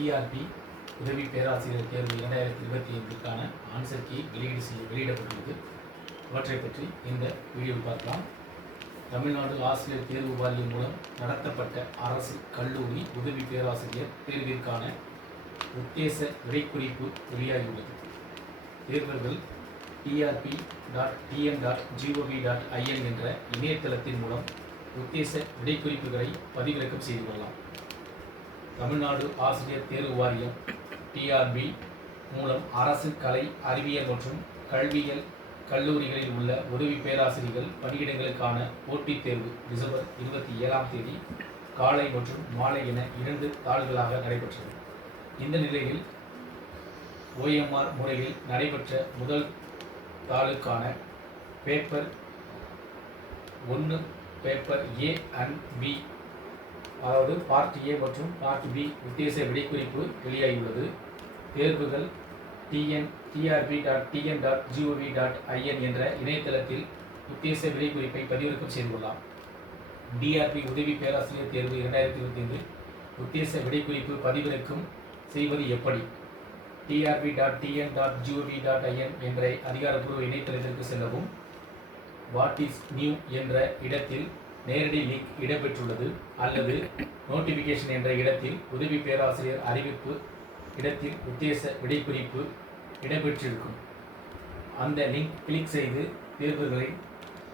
TRP உதவி பேராசிரியர் தேர்வு 2025க்கான ஆன்சர் கீ வெளியிடப்பட்டுள்ளது. அவற்றை பற்றி இந்த வீடியோவில் பார்க்கலாம். தமிழ்நாடு ஆசிரியர் தேர்வு வாரியம் மூலம் நடத்தப்பட்ட அரசு கல்லூரி உதவி பேராசிரியர் தேர்விற்கான உத்தேச விடைக்குறிப்பு வெளியாகியுள்ளது. தேர்வர்கள் trp.tn.gov.in என்ற இணையதளத்தின் மூலம் உத்தேச விடைக்குறிப்புகளை பதிவிறக்கம் செய்து கொள்ளலாம். தமிழ்நாடு ஆசிரியர் தேர்வு வாரியம் டிஆர்பி மூலம் அரசு கலை, அறிவியல் மற்றும் கல்வியியல் கல்லூரிகளில் உள்ள உதவி பேராசிரியர்கள் பணியிடங்களுக்கான போட்டித் தேர்வு டிசம்பர் 27 காலை மற்றும் மாலை என 2 தாள்களாக நடைபெற்றது. இந்த நிலையில் OMR முறையில் நடைபெற்ற முதல் தாளுக்கான paper 1 paper A and B, அதாவது பார்ட் A மற்றும் பார்ட் B உத்தேச விடைக்குறிப்பு வெளியாகியுள்ளது. தேர்வுகள் trp.tn.gov.in என்ற இணையதளத்தில் உத்தேச விடைக்குறிப்பை பதிவிறக்கம் செய்து கொள்ளலாம். டிஆர்பி உதவி பேராசிரியர் தேர்வு 2025 உத்தேச விடைக்குறிப்பு பதிவிறக்கம் செய்வது எப்படி? trp.tn.gov.in என்ற அதிகாரப்பூர்வ இணையதளத்திற்கு செல்லவும். வாட் இஸ் நியூ என்ற இடத்தில் நேரடி லிங்க் இடம்பெற்றுள்ளது, அல்லது நோட்டிஃபிகேஷன் என்ற இடத்தில் உதவி பேராசிரியர் அறிவிப்பு இடத்தில் உத்தேச விடைக்குறிப்பு இடம்பெற்றிருக்கும். அந்த லிங்க் கிளிக் செய்து தேர்வுகளின்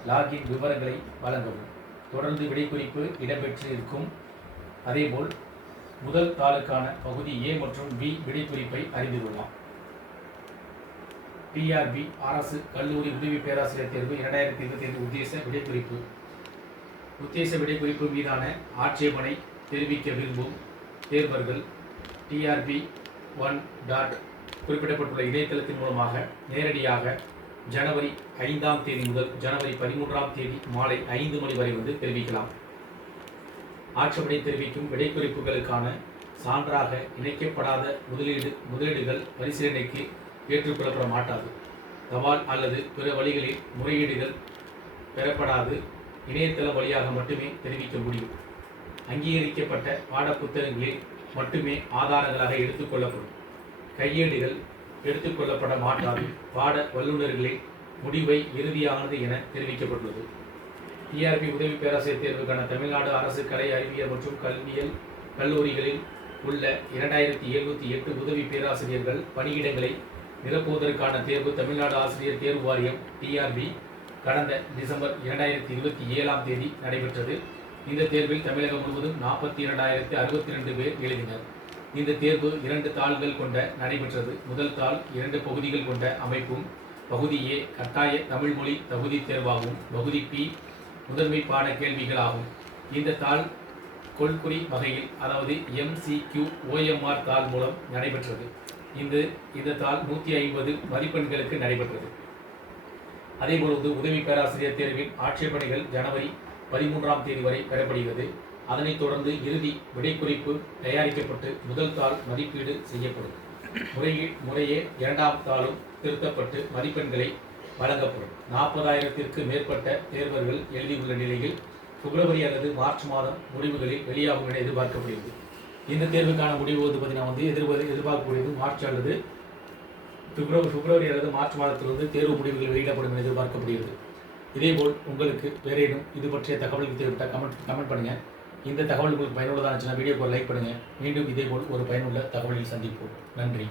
லாகின் விவரங்களை வழங்கவும். தொடர்ந்து விடைக்குறிப்பு இடம்பெற்று இருக்கும். அதேபோல் முதல் தாளுக்கான பகுதி A மற்றும் B விடைக்குறிப்பை அறிந்து கொள்ளலாம். டிஆர்பி அரசு கல்லூரி உதவி பேராசிரியர் தேர்வு 2025 உத்தேச விடைக்குறிப்பு. உத்தேச விடைக்குறிப்பு மீதான ஆட்சேபனை தெரிவிக்க விரும்பும் தேர்வர்கள் trp1. குறிப்பிடப்பட்டுள்ள இணையதளத்தின் மூலமாக நேரடியாக ஜனவரி 5 முதல் ஜனவரி 13 மாலை 5 மணி வரை வந்து தெரிவிக்கலாம். ஆட்சேபனை தெரிவிக்கும் விடைக்குறிப்புகளுக்கான சான்றாக இணைக்கப்படாத முதலீடுகள் பரிசீலனைக்கு ஏற்றுக்கொள்ளப்பட மாட்டாது. தபால் அல்லது பிற வழிகளில் முறையீடுகள் பெறப்படாது. இணையதளம் வழியாக மட்டுமே தெரிவிக்க முடியும். அங்கீகரிக்கப்பட்ட பாடப்புத்தகங்களில் மட்டுமே ஆதாரங்களாக எடுத்துக்கொள்ளப்படும். கையேடுகள் எடுத்துக்கொள்ளப்பட மாட்டாது. பாட வல்லுநர்களின் முடிவை இறுதியானது என தெரிவிக்கப்பட்டுள்ளது. டிஆர்பி உதவி பேராசிரியர் தேர்வுக்கான தமிழ்நாடு அரசு கலை, அறிவியல் மற்றும் கல்வியியல் கல்லூரிகளில் உள்ள 2708 உதவி பேராசிரியர்கள் பணியிடங்களை நிரப்புவதற்கான தேர்வு தமிழ்நாடு ஆசிரியர் தேர்வு வாரியம் டிஆர்பி கடந்த டிசம்பர் 2027 நடைபெற்றது. இந்த தேர்வில் தமிழகம் முழுவதும் 42,062 பேர் எழுதினர். இந்த தேர்வு 2 தாள்கள் கொண்ட நடைபெற்றது. முதல் தாள் 2 பகுதிகள் கொண்ட அமைப்பும். பகுதி A கட்டாய தமிழ் மொழி தகுதி தேர்வாகும். பகுதி P முதன்மை பாட கேள்விகள் ஆகும். இந்த தாள் கொள்குறி வகையில், அதாவது MCQ OMR தாள் மூலம் நடைபெற்றது. இந்த தாள் 150 மதிப்பெண்களுக்கு நடைபெற்றது. அதேபோது உதவி பேராசிரியர் தேர்வின் ஆட்சேபனைகள் ஜனவரி 13 வரை பெறப்படுகிறது. அதனைத் தொடர்ந்து இறுதி விடைக்குறிப்பு தயாரிக்கப்பட்டு முதல் தாள் மதிப்பீடு செய்யப்படும். முறையே 2ஆம் தாளும் திருத்தப்பட்டு மதிப்பெண்களை வழங்கப்படும். 40,000ற்கு மேற்பட்ட தேர்வர்கள் எழுதியுள்ள நிலையில் பிப்ரவரி அல்லது மார்ச் மாதம் முடிவுகளில் வெளியாகும் என எதிர்பார்க்கப்படுகிறது. இந்த தேர்வுக்கான முடிவு எதிர்பார்க்கக்கூடியது மார்ச் அல்லது பிப்ரவரி அல்லது மார்ச் மாதத்திலிருந்து தேர்வு முடிவுகள் வெளியிடப்படும் என எதிர்பார்க்கப்படுகிறது. இதேபோல் உங்களுக்கு வேறேனும் இது பற்றிய தகவல்கள் தேவைப்பட்டால் கமெண்ட் பண்ணுங்கள். இந்த தகவல் உங்களுக்கு பயனுள்ளதாக இருந்துச்சுன்னா வீடியோக்கு லைக் பண்ணுங்கள். மீண்டும் இதேபோல் ஒரு பயனுள்ள தகவலில் சந்திப்போம். நன்றி.